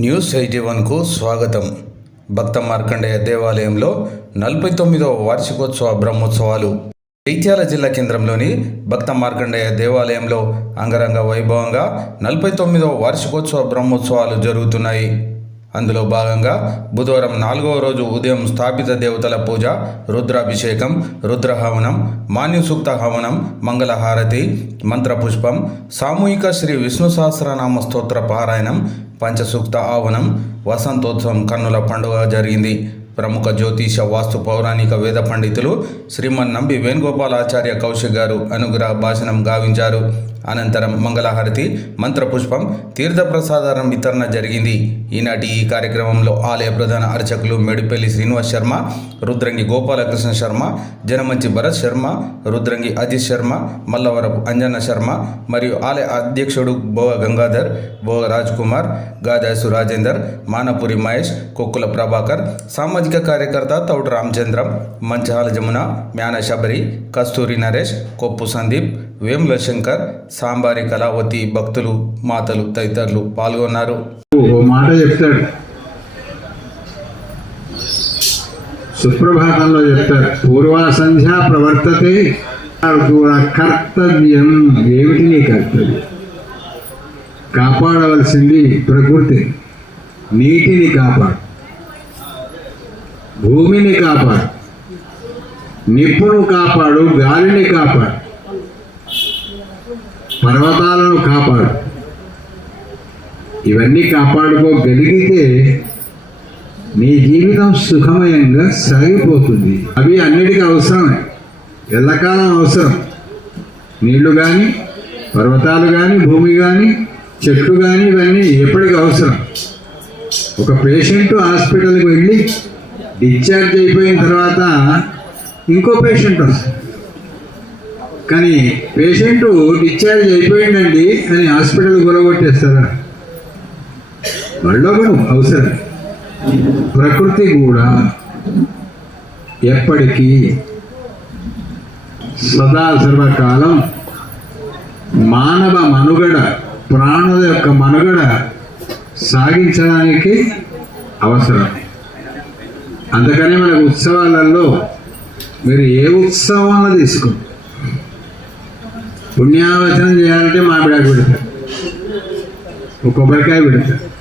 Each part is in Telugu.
న్యూస్ ఎయిటీ వన్కు స్వాగతం. భక్త మార్కండేయ దేవాలయంలో నలభై తొమ్మిదవ వార్షికోత్సవ బ్రహ్మోత్సవాలు. జైత్యాల జిల్లా కేంద్రంలోని భక్త మార్కండేయ దేవాలయంలో అంగరంగ వైభవంగా నలభై తొమ్మిదవ వార్షికోత్సవ బ్రహ్మోత్సవాలు జరుగుతున్నాయి. అందులో భాగంగా బుధవారం నాలుగవ రోజు ఉదయం స్థాపిత దేవతల పూజ రుద్రాభిషేకం రుద్రహవనం మాన్యసూక్త హవనం మంగళహారతి మంత్రపుష్పం సామూహిక శ్రీ విష్ణు సహస్రనామ స్తోత్ర పారాయణం పంచసూక్త ఆవనం వసంతోత్సవం కన్నుల పండుగ జరిగింది. ప్రముఖ జ్యోతిష వాస్తు పౌరాణిక వేద పండితులు శ్రీమన్ నంబి వేణుగోపాలాచార్య కౌశిక్ గారు అనుగ్రహ భాషణం గావించారు. అనంతరం మంగళహారతి మంత్రపుష్పం తీర్థప్రసాదారం వితరణ జరిగింది. ఈనాటి ఈ కార్యక్రమంలో ఆలయ ప్రధాన అర్చకులు మెడిపల్లి శ్రీనివాస్ శర్మ రుద్రంగి గోపాలకృష్ణ శర్మ జనమంచి భరత్ శర్మ రుద్రంగి అజిత్ శర్మ మల్లవరపు అంజన శర్మ మరియు ఆలయ అధ్యక్షుడు భోగ గంగాధర్ భోగ రాజ్ కుమార్ గాదాసు రాజేందర్ మానపురి మహేష్ కొక్కుల ప్రభాకర్ సామాజిక కార్యకర్త తౌడు రామచంద్రం మంచహాల జమున మ్యాన శబరి కస్తూరి నరేష్ కొప్పు సందీప్ వేముల శంకర్ సాంబారి కళావతి భక్తులు మాతలు తదితరులు పాల్గొన్నారు. ఓ మాట చెప్తాడు. సుప్రభాతంలో చెప్తాడు. పూర్వ సంధ్య ప్రవర్తతే కర్తవ్యం. ఏమిటి నీ కర్తవ్యం? కాపాడవలసింది ప్రకృతి. నీటిని కాపాడు. భూమిని కాపాడు. నిప్పును కాపాడు. గాలిని కాపాడు. పర్వతాలను కాపాడు. ఇవన్నీ కాపాడుకోగలిగితే నీ జీవితం సుఖమయంగా సాగిపోతుంది. అవి అన్నిటికీ అవసరమే. ఎల్లకాలం అవసరం. నీళ్ళు కానీ పర్వతాలు కానీ భూమి కానీ చెట్లు కానీ ఇవన్నీ ఎప్పటికీ అవసరం. ఒక పేషెంట్ హాస్పిటల్కి వెళ్ళి డిశ్చార్జ్ అయిపోయిన తర్వాత ఇంకో పేషెంట్ వస్తుంది. కానీ పేషెంట్ డిశ్చార్జ్ అయిపోయిందండి అని హాస్పిటల్ గురగొట్టేస్తారా వాళ్ళకు అవసరం. ప్రకృతి కూడా ఎప్పటికీ సదా సర్వకాలం మానవ మనుగడ ప్రాణుల యొక్క మనుగడ సాగించడానికి అవసరం. అందుకనే మనకు ఉత్సవాలలో మీరు ఏ ఉత్సవం తీసుకోండి పుణ్యావచనం చేయాలంటే మామిడాకు పెడతారు ఒక కొబ్బరికాయ పెడతారు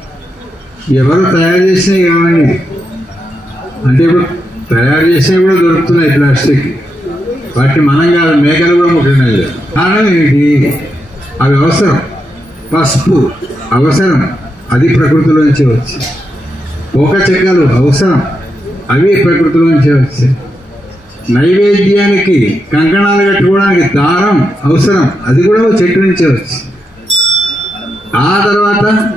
ఎవరు తయారు చేసినా ఏమండి అంటే ఇప్పుడు తయారు చేసినవి కూడా దొరుకుతున్నాయి ప్లాస్టిక్. వాటిని మనం కాదు మేకలు కూడా ముట్టినాయి కారణం ఏంటి? అవి అవసరం. పసుపు అవసరం. అది ప్రకృతిలోంచి వచ్చి. ఒక చెక్కలు అవసరం. అవి ప్రకృతిలోంచి వచ్చాయి నైవేద్యానికి కంకణాలు కట్టుకోవడానికి దారం అవసరం. అది కూడా చెట్టు నుంచే వచ్చి. ఆ తర్వాత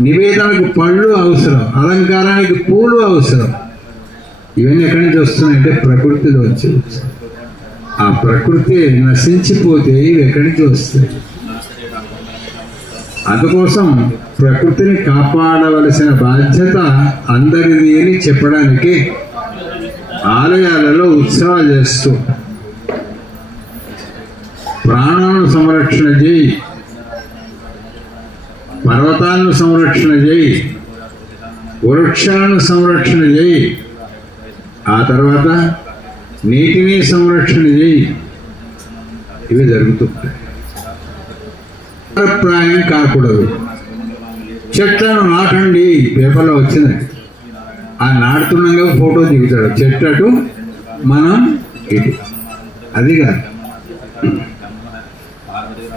నివేదనకు పళ్ళు అవసరం అలంకారానికి పూలు అవసరం. ఇవన్నీ ఎక్కడి నుంచి వస్తున్నాయంటే ప్రకృతిలో వచ్చి. ఆ ప్రకృతి నశించిపోతే ఇవి ఎక్కడి నుంచి వస్తాయి? అందుకోసం ప్రకృతిని కాపాడవలసిన బాధ్యత అందరిది అని చెప్పడానికి ఆలయాలలో ఉత్సవాలు చేస్తూ ప్రాణాలను సంరక్షణ చేయి. పర్వతాలను సంరక్షణ చేయి. వృక్షాలను సంరక్షణ చేయి. ఆ తర్వాత నీటిని సంరక్షణ చేయి. ఇవి జరుగుతుంటాయి అభిప్రాయం కాకూడదు. చెట్లను నాటండి. పేపర్లో వచ్చింది. ఆ నాటుతున్నాగా ఫోటో దిగుతాడు. చెట్టు అటు మనం ఇటు. అది కాదు.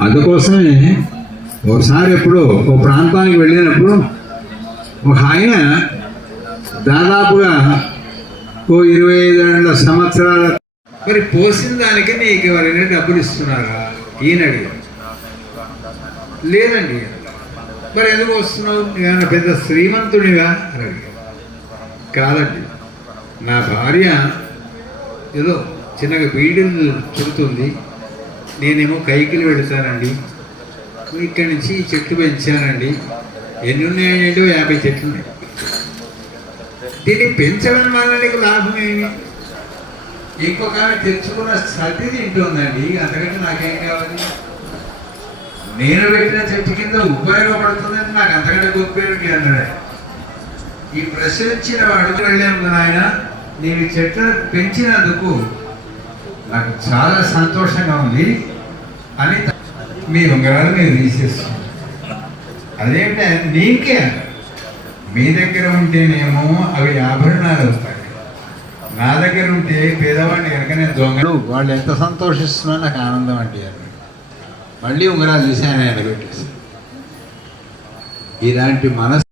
అందుకోసమే ఒకసారి ఎప్పుడు ఒక ప్రాంతానికి వెళ్ళినప్పుడు ఒక ఆయన దాదాపుగా ఓ ఇరవై ఐదు సంవత్సరాల మరి పోసిన దానికి నీకు ఎవరైనా డబ్బులు ఇస్తున్నారా? ఈయన లేదండి. మరి ఎందుకు వస్తున్నావు? పెద్ద శ్రీమంతుడిగా అని కాదండి. నా భార్య ఏదో చిన్నగా బీడీలు చెబుతుంది. నేనేమో కైకిలు పెడతానండి. ఇక్కడి నుంచి ఈ చెట్టు పెంచానండి. ఎన్ని ఉన్నాయండి? యాభై చెట్లు ఉన్నాయి. దీన్ని పెంచడం వల్ల నీకు లాభం ఏమి? ఇంకొక ఆమె తెచ్చుకున్న సతి తింటుందండి. అంతకంటే నాకేం కావాలి? నేను పెట్టిన చెట్టు కింద ఉపయోగపడుతుందని నాకు అంతకంటే గొప్ప ఏమిటి అన్నాడు ఈ ప్రశ్న ఇచ్చిన వాడు కదా నాయన నేను ఈ చెట్లను పెంచినందుకు నాకు చాలా సంతోషంగా ఉంది అని మీ ఉంగరాలు నేను తీసేస్తాను అదేంటే నీకే మీ దగ్గర ఉంటేనేమో అవి ఆభరణాలు వస్తాయి నా దగ్గర ఉంటే పేదవాడిని కనుక నేను దొంగలు వాళ్ళు ఎంత సంతోషిస్తున్నా నాకు ఆనందం అంటే మళ్ళీ ఉంగరాలు తీసాను ఆయన పెట్టేసి ఇలాంటి మనసు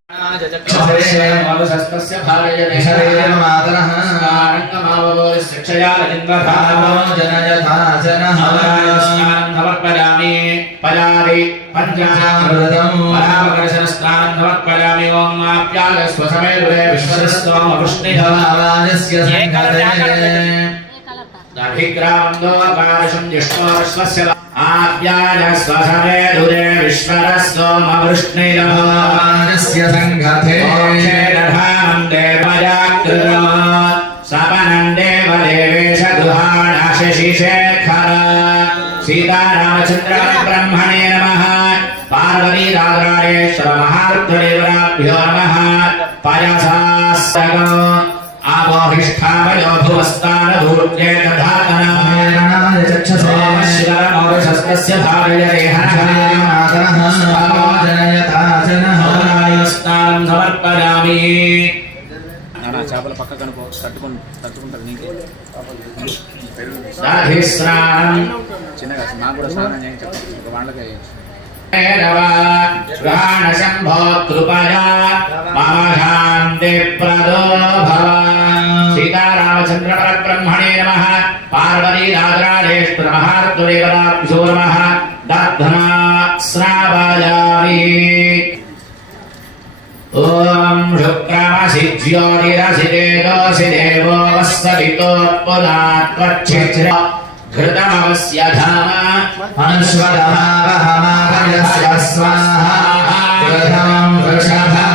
जनयथासनहवत्परामि परारि पञ्चामृतमकर्षणस्नान्नवत्परामि ॐ माप्यालस्वसमे विश्वस्तोमवृष्णिधवानस्य सङ्गते नाभिग्रामन्दोकाशं जिष्णोर्श्वस्य స్వసమే దురే విశ్వరస్సోమవృష్ణిరమానస్య సంఘతే ఓక్షేరధానం దేవయాకృత సపనం దేవదేవేశ దుహాణ శశిశేఖర సీతారామచంద్ర బ్రహ్మణే నమః పార్వతీ రాజరాజేశ్వర మహారుద్రదేవరాభ్యో నమః పయసాస్తగం ఆమోహిష్ఠామయో భువస్థానభూర్జే దధాతనాయ చక్షసే శివమౌషస్తస్య ధారయదేహనాథనాయతాజనః సమర్పయామి చేపల పక్క కనుకో తట్టుకుని తట్టుకుంటారు నీకే చిన్నగా నాకు. కూడా స్నానం చేయించారు ఒక వాళ్ళకి శంభో కృపయా మమ శాంతి ప్రదో सीतारामचन्द्रपरब्रह्मणे नमः। पार्वतीराजराजेष्टु नमः। तुरेवदाक्षो नमः। दग्धना श्रावयामि ॐ शुक्रमसि ज्योतिरसिते दोषि घृतमवस्य धाम। अनुश्वरभावहमाभयस्य स्वाहा। वृषभा।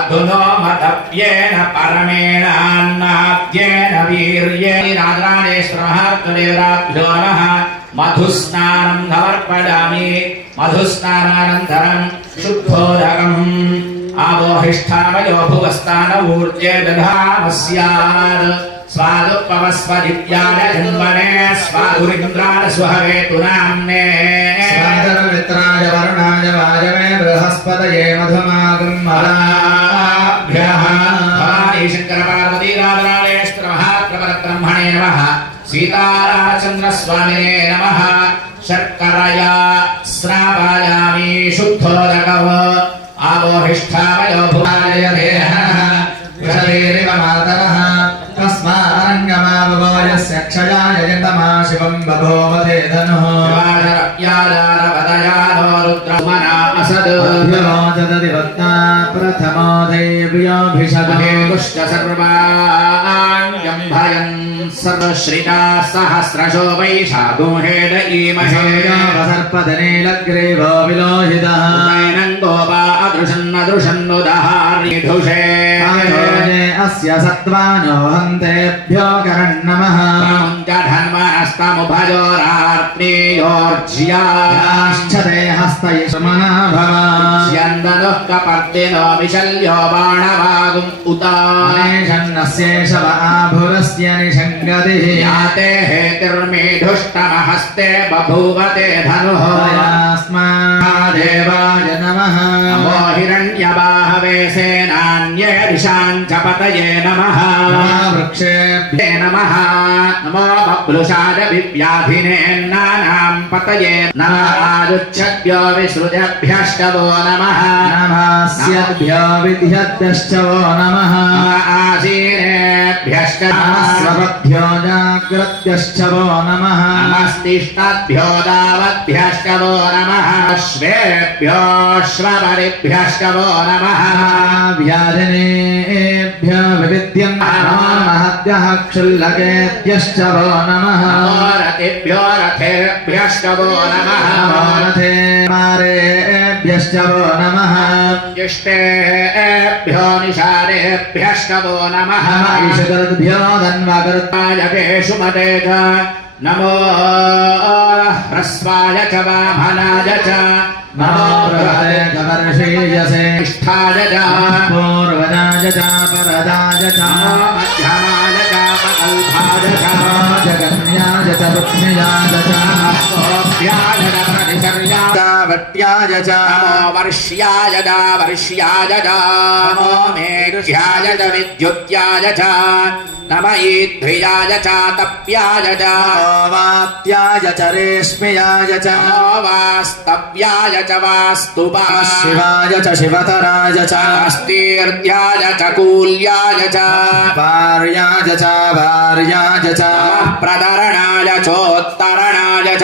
तेनाहं मधुनो मदप्येन परमेणान्नाद्येन वीर्येण राजराजेश्वरमहात्मदेवराभ्यो नमः मधुस्नानं समर्पयामि मधुस्नानानन्तरं शुद्धोदकम् आवोहिष्ठामयो भुवस्तान ऊर्जे दधामस्यात् स्वादुपवस्वदित्याय जन्मने स्वादुरिन्द्राय स्वहवेतु नाम्ने मित्राय वरुणाय वायवे बृहस्पतये मधुमागं సీతారామచంద్రస్వామినే నమ. శర్కరయా శ్రావయామి శుద్ధోదకవ ఆవోహిష్టామయో భువాలయ దేహ కృషదేరివ మాతవ తస్మారంగమావయస్య క్షయాయతమా శివం బభోమధేధను ప్రథమో దేవ్యోభిషదే పుష్ట సర్వాంగం భయన్ सर्वश्रिता सहस्रशो वैशाखो लग्रे ईमहेसर्पदने लग्रेव विलोहितः गोपा अदृशन्नदृशन्नुदहार्यधुषे अस्य सत्त्वानो हन्तेभ्यो करन् नमः धन्वस्तमुभयो रात्रियोर्ज्याश्चते हस्तयशमना भवान्दनुः कपर्दिनो विशल्यो बाणवागुम् आभुरस्य निषङ्ग निषङ्गतिः याते हेतिर्मेधुष्टमहस्ते बभूवते धनुः। यास्मादेवाय नमः। नमो हिरण्यबाहवे सेनान्ये दिशां च पतये नमः वृक्षेभ्य नमः। नमो बभ्रुषाय विव्याधिनेन्नानां पतये नमाजुच्छद्भ्यो विसृजभ्यष्टवो नमः। नमस्यभ्यो विद्यद्भ्यश्च वो नमः नम। आसीनेभ्यश्च स्वभ्यो जाग्रत्यश्च वो नमः नमस्तिष्ठद्भ्यो दावद्भ्यश्च वो नमः श्वेभ्यो श्वपरिभ्यश्च वो नमः व्याधिनेभ्य विविद्यं नमो महद्यः क्षुल्लकेभ्यश्च वो नमः रथिभ्यो रथेभ्यश्च वो नमः नमो रथे मारेभ्यश्च वो नमः ज्येष्ठेभ्यो निशारेभ्यश्च वो नमः ईशकरद्भ्यो धन्वकर्ता यतेषु मदेध। नमो ह्रस्वाय च वामनाय च। ष्ठाय च। पूर्वजाय च परदाय च। मध्यमाय च प्रकल्पाय च। जगन्याय च वृक्षयाय च। सोऽभ्याय च परिचर्याय वट्याय च। नमो वर्ष्याय च। वर्ष्याय च नमो मेघ्याय च विद्युत्याय च। नम ईध्वियाय च तप्याय च। वात्याय च रेश्म्याय च। वास्तव्याय च वास्तुपा। शिवाय च शिवतराय च। नमस्तीर्ध्याय च कूल्याय च। भार्याय च भार्याय च। प्रदरणाय चोत्तरणाय च।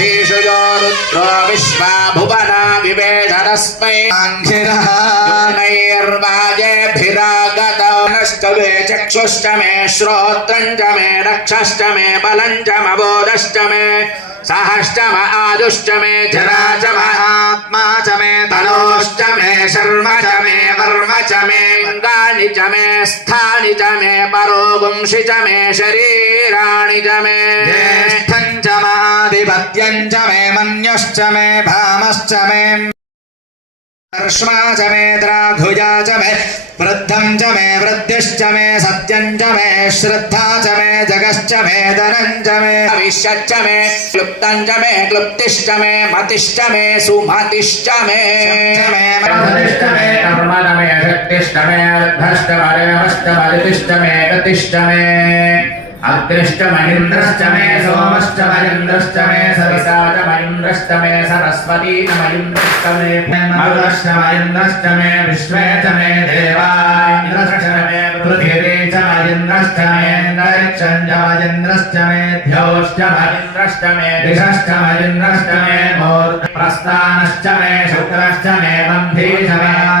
अप्सु जवोषधीषु यो रुद्रो विश्वा भुवना विवेशनस्मै आङ्घिरः नैर्वाजेभिरागतौ नश्च मे चक्षुश्च मे श्रोत्रं च मे रक्षश्च मे बलं च मबोधश्च मे सहश्च म मे जरा च महात्मा च मे तनोश्च मे शर्म च मे वर्म च मे अङ्गानि च मे स्थानि च मे परोगुंषि च मे शरीराणि च मे ज्येष्ठम् च माधिपत्यं च मे मन्यश्च मे भामश्च मे कर्ष्मा च मे द्राघुजा च मे वृद्धं च मे वृद्धिश्च मे सत्यं च मे श्रद्धा च मे जगश्च मे धनं च मे भविष्यच्च मे क्लुप्तं च मे क्लुप्तिश्च मे मतिश्च मे सुमतिश्च मे मे शक्तिश्च मे अर्धश्च मरेवश्च मरितिश्च मे गतिश्च मे अग्निश्च महीन्द्रश्च मे सोमश्च महीन्द्रश्च मे सविता च महीन्द्रश्च मे सरस्वती च महीन्द्रश्च मे मरुदश्च महीन्द्रश्च मे विश्वे च मे देवान्द्रश्च मे पृथिवी च महीन्द्रश्च मे इन्द्रश्च महीन्द्रश्च मे ध्योश्च महीन्द्रश्च मे दिशश्च महीन्द्रश्च मे मूर्ध प्रस्थानश्च मे शुक्रश्च मे बन्धी च मे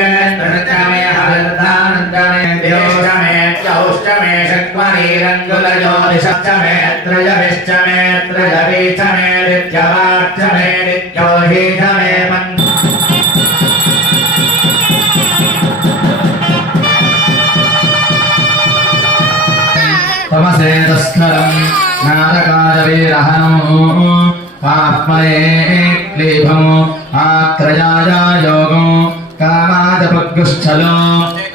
శ్రీరంగులయోనిషచ్చ మేత్రయ విశ్చ మేత్రయ వీచ మేరిత్యవార్చ మేరిత్యోహీచ మే మన్ తమసేదస్కరం నారకారవీరహనం ఆత్మనే క్లీభం ఆత్రయాయ యోగం కామాదపగ్గుశ్చలో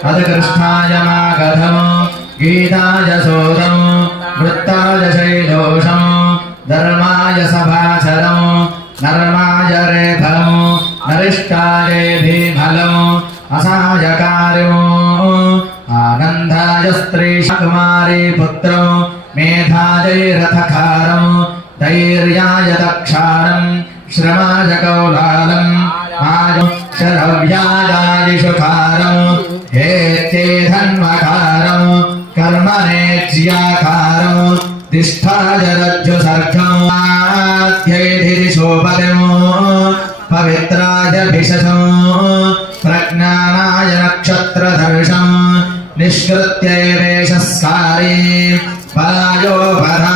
అధకృష్ణాయ మాగధం गीताय सोदम् वृत्ताय शैलोषम् धर्माय सभाचरम् नर्माय रेफलम् नरिष्टाय भीमलम् असायकार्यम् आनन्दाय स्त्रीशकुमारी पुत्रौ मेधायै रथकारम् धैर्याय दक्षाणम् श्रमाय कौलालम् आय हेत्ये धन्वकारम् कर्मणेज्याकारो तिष्ठाजरज्जुसर्गमाद्यैधिशोपतिमो पवित्राय भिषसो प्रज्ञानाय नक्षत्रधर्षम् पलायो भरा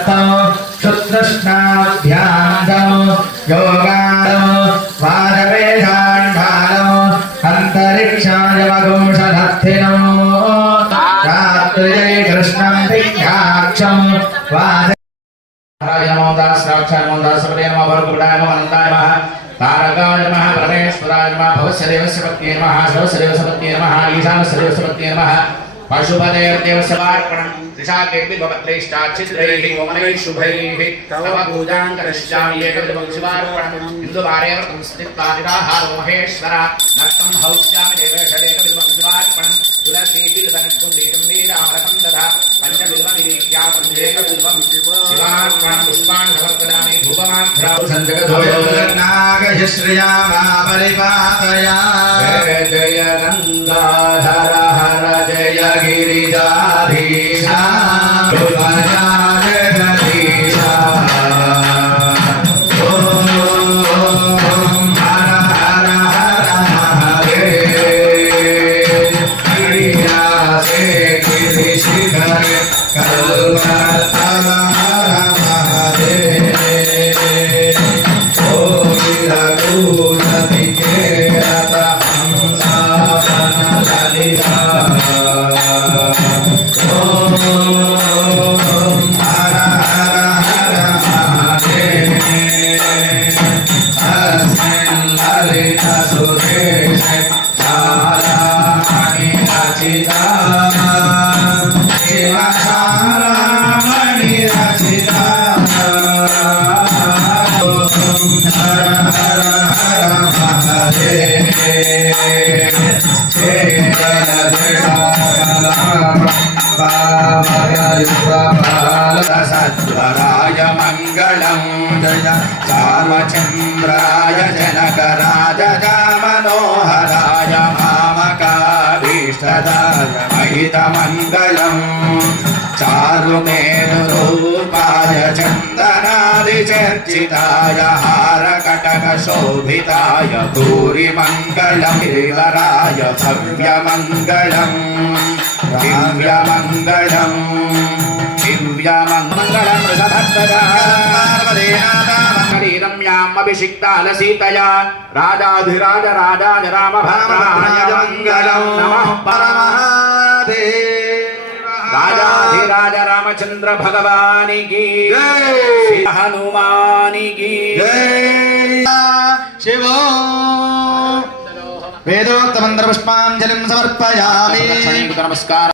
सर्पो सुतृष्णाभ्यान्तौ योगादौ वादवेधाण्डालौ अन्तरिक्षाय वगुंषधत्थिनौ रात्रिये कृष्णं पिङ्गाक्षं वाद। तारकाय नमः प्रणयस्पदाय नमः भवस्यदेवस्य पत्न्ये नमः सर्वस्यदेवस्य पत्न्ये नमः ईशानस्यदेवस्य त्रिशाकेऽपि भवत्रैष्टाच्छिद्रैः वमनैः शुभैः तव पूजां करिष्यामि एकविधं शिवार्पणम् हिन्दुवारे व्रतं स्थित्वा निराहारो महेश्वर नक्तं हौष्यामि देवेश एकविधं शिवार्पणम् तुलसी बिल्वनकुण्डीरं वीरामरकं दधा पञ्चबिल्वनिरीक्ष्यातं एकबिल्वं शिवार्पणं पुष्पाणि समर्पयामि धूपमाघ्राव नागय श्रियामा परिपातया जय जय गङ्गाधर हर जय गिरिजाधीशा Kalpa Tala मामकाभीष्टदाय महितमङ्गलम् चारुमेरुरूपाय चन्दनादिचर्चिताय हारकटकशोभिताय भूरिमङ्गलं गिरिवराय भव्यमङ्गलम् दिव्यमङ्गलम् दिव्यमङ्गलं रम्यामभिषिक्तालसीतया राजाधिराज राजाज राम मङ्गलं नमः परमहादेव राजाधिराज रामचंद्र भगवानी की श्री हनुमानी की शिवो वेदोक्तमन्त्रपुष्पाञ्जलिं समर्पयामि नमस्कार